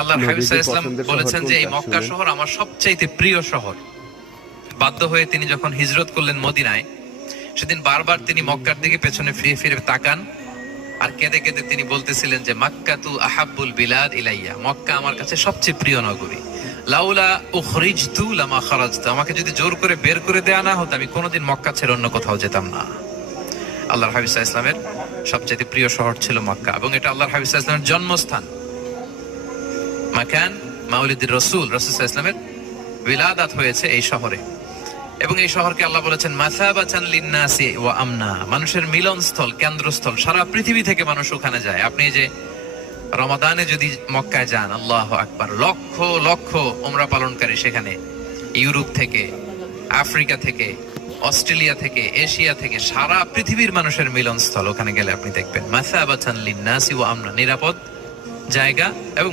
আল্লাহ হাবিব বলেছেন যে এই মক্কা শহর আমার সবচাইতে প্রিয় শহর। বাধ্য হয়ে তিনি যখন হিজরত করলেন মদিনায় সেদিন বারবার তিনি মক্কার দিকে পেছনে ফিরে ফিরে তাকান আর কেঁদে কেঁদে তিনি বলতেছিলেন যে মাক্কা তু আহাব্বুল বিলাদ ইলাইয়া মক্কা আমার কাছে সবচেয়ে প্রিয় নগরী। লাউলা উখরিজতু লামা খারাজতু আমাকে যদি জোর করে বের করে দেয়া না হতো আমি কোনোদিন মক্কা ছেড়ে অন্য কোথাও যেতাম না। সাল্লাল্লাহু আলাইহি ইসলামের সবচেয়ে প্রিয় শহর ছিল মক্কা এবং এটা আল্লাহর হাবিব সাল্লাল্লাহু ইসলামের জন্মস্থান। মাকান মাউলিদির রসুল রসুল ইসলামের বিলাদাত হয়েছে এই শহরে। এবং এই শহরকে আল্লাহ বলেছেন মাসাবাচান লিন্নাসি ওয়া আমনা। মানুষের মিলনস্থল, কেন্দ্রস্থল, সারা পৃথিবী থেকে মানুষ ওখানে যায়। আপনি যে রমাদানে যদি মক্কায় যান, আল্লাহ আকবার, লক্ষ লক্ষ ওমরা পালনকারী সেখানে। ইউরোপ থেকে, আফ্রিকা থেকে, অস্ট্রেলিয়া থেকে, এশিয়া থেকে, সারা পৃথিবীর মানুষের মিলনস্থল ওখানে গেলে আপনি দেখবেন। মাসাবাচান লিন্নাসি ওয়া আমনা। নিরাপদ জায়গা এবং